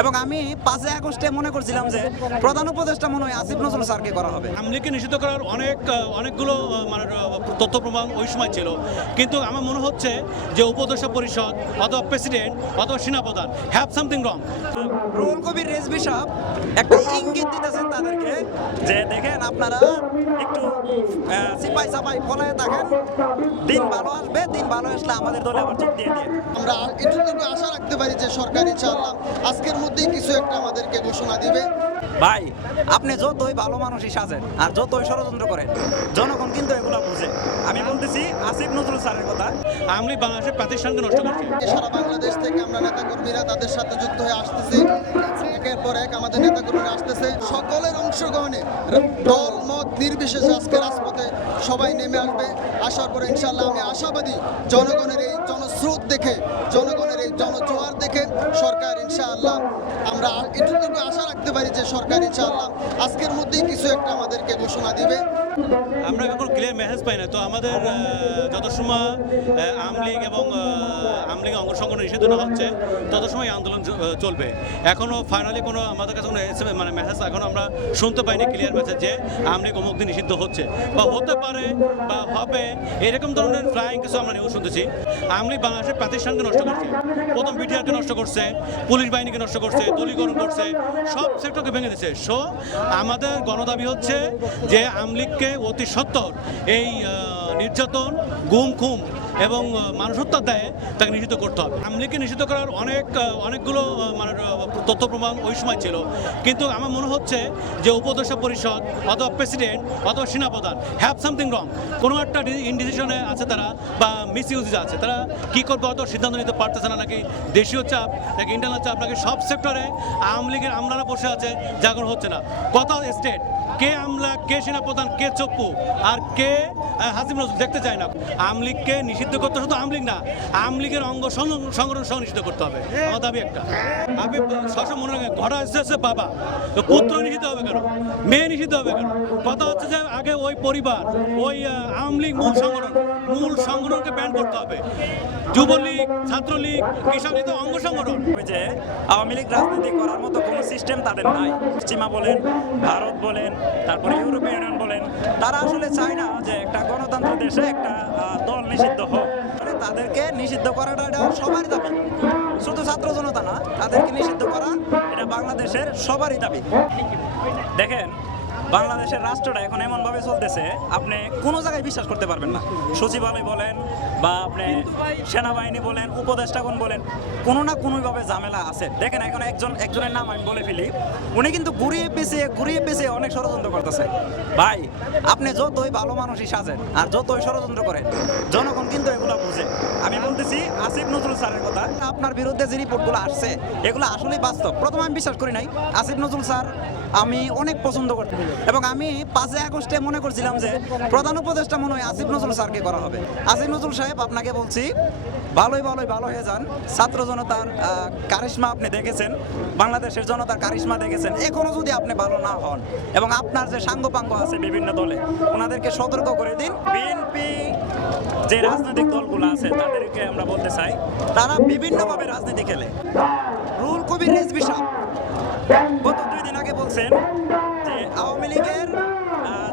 এবং আমি 5 আগস্টে মনে করছিলাম যে প্রধান উপদেষ্টা মনে হয় আসিফ নজরুল স্যারকে করা হবে। আওয়ামী লীগকে নিষিদ্ধ করার অনেকগুলো মানে তথ্য প্রমাণ ওই সময় ছিল, কিন্তু আমার মনে হচ্ছে যে উপদেষ্টা পরিষদ অথবা প্রেসিডেন্ট অথবা সেনাপ্রধান have something wrong. Ruhul Kabir Rizvi সাহেব একটা ইঙ্গিত দিতেছেন তাদেরকে যে দেখেন আপনারা একটু সিপাই সাপাই ফলায় থাকেন, দিন ভালো আসবে, দিন ভালো আসলে আমাদের দলে আবার যোগ দিয়ে দিয়ে। আমরা এটুকু আশা রাখতে পারি যে সরকার ইনশাআল্লাহ আজকের মধ্যেই কিছু একটা আমাদেরকে ঘোষণা দিবে। ভাই আপনি যতই ভালো মানুষই সাজেন আর যতই ষড়যন্ত্র করেন, জনগণ কিন্তু এগুলো বুঝে। আমি বলতেছি আসিফ নজরুল স্যারের কথা। আওয়ামী লীগ বাংলাদেশের প্রাতিষ্ঠানিক নষ্ট করছে। সারা বাংলাদেশ থেকে আমরা নেতাকর্মীরা তাদের সাথে যুক্ত হয়ে আসতেছি, একের পর এক আমাদের নেতাকর্মীরা আসতেছে। সকলের অংশগ্রহণে দল মত নির্বিশেষে আজকে রাজপথে সবাই নেমে আসবে। আসার পরে ইনশাআল্লাহ আমি আশাবাদী জনগণের এই জনস্রোত দেখে, জনগণের এই জনজোয়ার দেখে সরকার ইনশাআল্লাহ, আমরা এটুকু আশা রাখতে পারি যে সরকার ইনশাআল্লাহ আজকের মধ্যেই কিছু একটা আমাদেরকে ঘোষণা দিবে। আমরা এখন ক্লিয়ার মেসেজ পাই না, তো আমাদের যত সময় আওয়ামী লীগ এবং আওয়ামী লীগ অঙ্গ সংগঠন নিষিদ্ধ না হচ্ছে তত সময় আন্দোলন চলবে। এখনও ফাইনালি কোনো আমাদের কাছে কোনো মানে মেসেজ এখন আমরা শুনতে পাইনি ক্লিয়ার মেসেজ যে আওয়ামী লীগ অমুক দিন নিষিদ্ধ হচ্ছে বা হতে পারে বা হবে, এরকম ধরনের ফ্লাইং কিছু আমরা নিউজ শুনতেছি। আওয়ামী লীগ বাংলাদেশের প্রাতিষ্ঠানকে নষ্ট করছে, প্রথম বিটিআরকে নষ্ট করছে, পুলিশ বাহিনীকে নষ্ট করছে, দলীয়করণ করছে, সব সেক্টরকে ভেঙে দিচ্ছে। সো আমাদের গণদাবি হচ্ছে যে আওয়ামী লীগকে অতি সত্বর এই নির্যাতন, গুম খুম এবং মানুষ হত্যার দায়ে তাকে নিষিদ্ধ করতে হবে। আওয়ামী লীগকে নিষিদ্ধ করার অনেকগুলো মানে তথ্য প্রমাণ ওই সময় ছিল, কিন্তু আমার মনে হচ্ছে যে উপদেষ্টা পরিষদ অথবা প্রেসিডেন্ট অথবা সেনাপ্রধান হ্যাভ সামথিং রং। কোনো একটা ইনডিসিশনে আছে তারা বা মিস ইউজে আছে, তারা কী করবে অত সিদ্ধান্ত নিতে পারতেছে না, নাকি দেশীয় চাপ নাকি ইন্টারনাল চাপ, নাকি সব সেক্টরে আওয়ামী লীগের আমলারা বসে আছে, জাগরণ হচ্ছে না। কত স্টেট কে আমলা, কে সেনাপ্রধান, কে চপ্পু আর কে হাসিম নজরুল দেখতে চায় না। আওয়ামী লীগকে নিষিদ্ধ করতে শুধু আওয়ামী লীগ না, আওয়ামী লীগের অঙ্গ সংগঠন সহ নিষিদ্ধ করতে হবে। আমার দাবি একটা, আমি সবসময় মনে রাখেন ঘটা এসেছে বাবা, তো পুত্র নিষিদ্ধ হবে কেন, মেয়ে নিষিদ্ধ হবে কেন? কথা হচ্ছে যে আগে ওই পরিবার, ওই আওয়ামী লীগ মূল সংগঠনকে ব্যান করতে হবে। যুবলীগ, ছাত্রলীগ, কৃষক লীগ অঙ্গ সংগঠন। ওই যে আওয়ামী লীগ রাজনীতি করার মতো কোনো সিস্টেম তাদের নাই। পশ্চিমা বলেন, ভারত বলেন, তারপরে ইউরোপীয় ইউনিয়ন বলেন, তারা আসলে চায় না যে একটা গণতান্ত্রিক দেশে একটা দল নিষিদ্ধ হোক। তাদেরকে নিষিদ্ধ করাটা এটা সবারই দাবি, শুধু ছাত্র জনতা না, তাদেরকে নিষিদ্ধ করা এটা বাংলাদেশের সবারই দাবি। দেখেন বাংলাদেশের রাষ্ট্রটা এখন এমনভাবে চলতেছে, আপনি কোনো জায়গায় বিশ্বাস করতে পারবেন না। সচিবালয় বলেন বা আপনি সেনাবাহিনী বলেন, উপদেষ্টাগণ বলেন, কোনো না কোনোভাবে ঝামেলা আছে। দেখেন এখন একজনের নাম আমি বলে ফেলি, উনি কিন্তু ঘুরিয়ে পেঁচিয়ে অনেক ষড়যন্ত্র করতেছে। ভাই আপনি যতই ভালো মানুষই সাজেন আর যতই ষড়যন্ত্র করেন, জনগণ কিন্তু এগুলো বুঝে। আমি বলতেছি আসিফ নজরুল স্যারের কথা। আপনার বিরুদ্ধে যে রিপোর্টগুলো আসছে এগুলো আসলেই বাস্তব। প্রথমে আমি বিশ্বাস করি নাই। আসিফ নজরুল স্যার আমি অনেক পছন্দ করতাম এবং আমি 5 আগস্টে মনে করছিলাম যে প্রধান উপদেষ্টা মনে হয় আসিফ নজরুল স্যারকে করা হবে। আসিফ নজরুল সাহেব আপনাকে বলছি ভালো হয়ে যান। ছাত্র জনতার কারিশমা আপনি দেখেছেন, বাংলাদেশের জনতার কারিশমা দেখেছেন। এখনো যদি আপনি ভালো না হন এবং আপনার যে সাঙ্গপাঙ্গ আছে বিভিন্ন দলে, ওনাদেরকে সতর্ক করে দিন। বিএনপি যে রাজনৈতিক দলগুলো আছে তাদেরকে আমরা বলতে চাই, তারা বিভিন্নভাবে রাজনীতি খেলে। রুহুল কবির রিজভী সাহেব গত 2 দিন আগে বলছেন যে আওয়ামী লীগের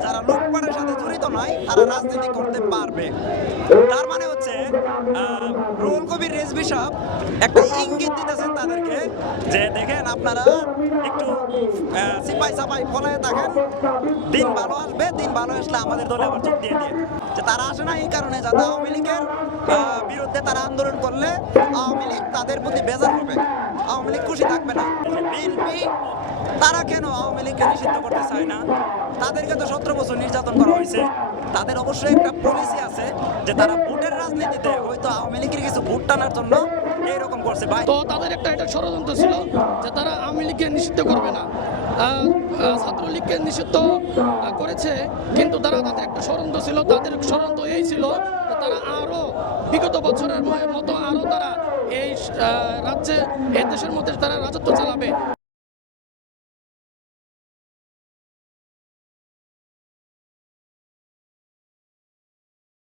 যারা লুটপাটের সাথে জড়িত নয় তারা রাজনীতি করতে পারবে। তার মানে হচ্ছে রুহুল কবির রিজভী সাহেব একটা ইঙ্গিত দিতেছেন তাদেরকে যে দেখেন আপনারা একটু সিপাই সাপাই ফলায় থাকেন, দিন ভালো আসবে, দিন ভালো আসলে আমাদের দলে আবার যোগ দিয়ে দিয়ে। যে তারা আসে না এই কারণে যাতে আওয়ামী লীগের বিরুদ্ধে তারা আন্দোলন করলে আওয়ামী লীগ তাদের প্রতি বেজার হবে, আওয়ামী লীগ খুশি থাকবে না। বিএনপি তারা কেন আওয়ামী লীগকে নিষিদ্ধ করতে চায় না? তাদেরকে তো 17 বছর নির্যাতন করা হয়েছে। তাদের অবশ্যই একটা পলিসি আছে যে তারা ভোটের রাজনীতিতে হয়তো আওয়ামী লীগের কিছু ভোট টানার জন্য এইরকম করছে। ভাই তো তাদের এটা ষড়যন্ত্র ছিল যে তারা আওয়ামী লীগকে নিষিদ্ধ করবে না, ছাত্রলীগকে নিষিদ্ধ করেছে, কিন্তু তাদের একটা ষড়যন্ত্র ছিল। তাদের ষড়যন্ত্র এই ছিল যে তারা আরো বিগত বছরের মতো আরো তারা এই রাজ্যে, এই দেশের মধ্যে তারা রাজত্ব চালাবে।